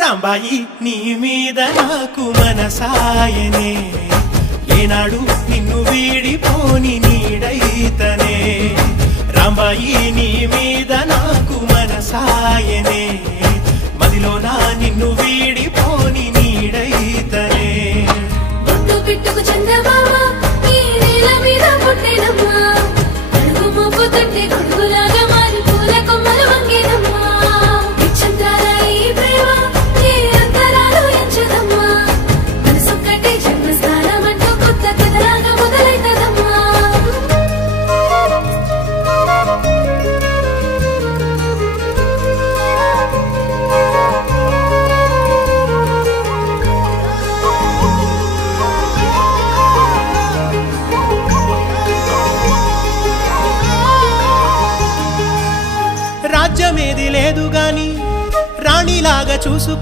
రాంబాయి నీ మీద నాకు మనసాయనే ఏనాడు నిన్ను వీడిపోని నీడైతనే రాంబాయి నీ మీద నాకు మనసాయనే మదిలోన నిన్ను వీడిపోని నీడైతనే బొట్టు పిట్టుకు చందమామ నీ నేల మీద పుట్టినమ్మా అడుగు మోపు తట్టి గొడుగులాగా మారి పూల కొమ్మలు వంగేనమ్మా విచంద్రాల ఈ ప్రేమ నీ అంతరాలు ఎంచదమ్మా మనసొక్కటి జన్మస్థానం అంటూ కొత్త కథలాగా మొదలైతదమ్మా రాజ్యమేది లేదు గాని రాణిలాగా చూసుకుంటా